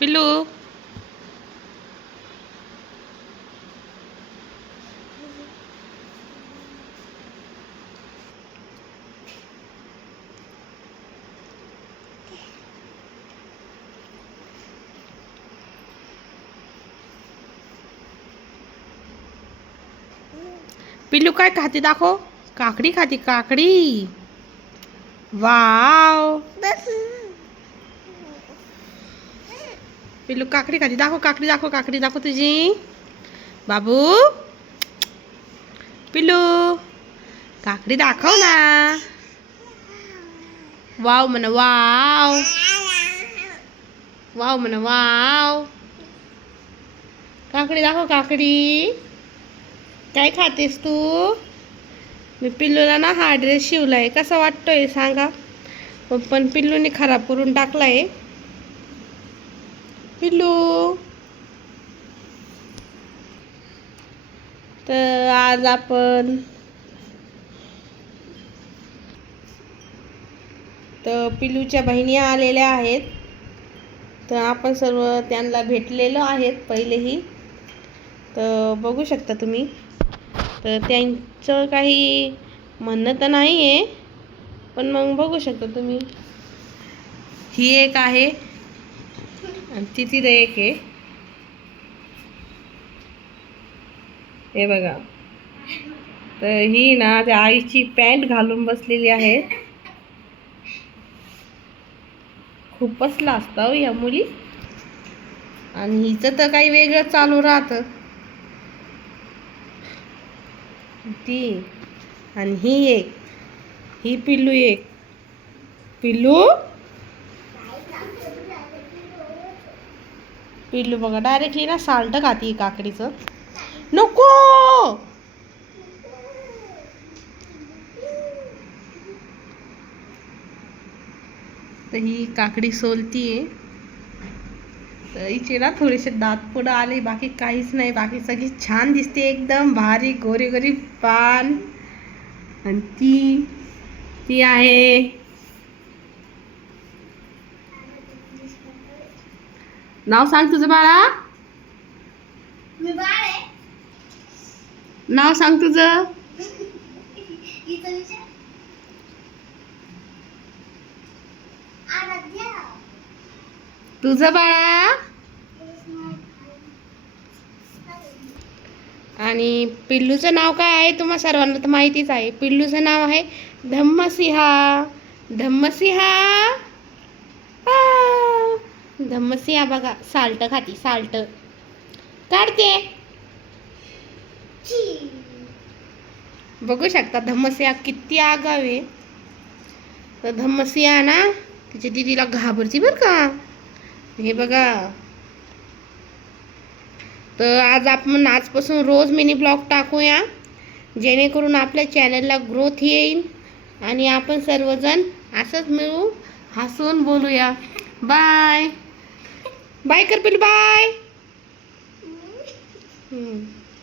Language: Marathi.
पिल्लू पिल्लू काय खाते दाखव. काकडी खाते काकडी. वाव. पिल्लू काकडी खाते दाखव. काकडी दाखव. काकडी दाखव तुझी. बाबू पिल्लू काकडी दाखव ना. वाव म्हणा वाव. वाव म्हणा वाव. काकडी दाखव काकडी. काय खातेस तू. मी पिल्लूला ना हा ड्रेस शिवलाय. कसा वाटतोय सांगा. पण पिल्लूने खराब करून टाकलाय. पिल्लू तर आज आपण तर पिल्लूच्या बहिणी आलेल्या आहेत. तर आपण सर्व त्यांना भेटलेलो आहेत पहिलेही. तर बघू शकता तुम्ही. तर त्यांचं काही म्हणणं तर नाही आहे, पण मग बघू शकता तुम्ही. ही एक आहे आणि ती तिथे एक आहे. हे बघा. तर ही ना त्या आईची पॅन्ट घालून बसलेली आहे. खूपच लाजता हो या मुली. आणि हिचं तर काही वेगळं चालू राहतं. ती आणि ही एक. ही पिल्लू एक. पिल्लू पिल्लू बघा डायरेक्टली ना साल्ट खाती काकडीचं. नको. तर ही काकडी सोलतीये. तर हिचे ना थोडेसे दात पुढं आले. बाकी काहीच नाही. बाकी सगळी छान दिसते एकदम भारी गोरी गोरी पान. आणि ती आहे. नाव सांग तुझं बाळा. नाव सांग तुझं. तुझं बाळा. आणि पिल्लूचं नाव काय आहे तुम्हा सर्वांना तर माहितीच आहे. पिल्लूचं नाव आहे धम्मसिंहा. धम्मसिंहा. धम्मसिंहा बघा साल्ट खाती. साल्ट काढते. बघू शकता धम्मसिंहा किती आगाव आहे. तर धम्मसिंहा ना तिच्या दीदीला घाबरती बरं का. हे बघा. तर आज आपण आजपासून रोज मिनी ब्लॉग टाकूया, जेणेकरून आपल्या चॅनलला ग्रोथ येईल आणि आपण सर्वजण असंच मिळू हसून बोलूया. बाय बाय कर पिल्लू बाय.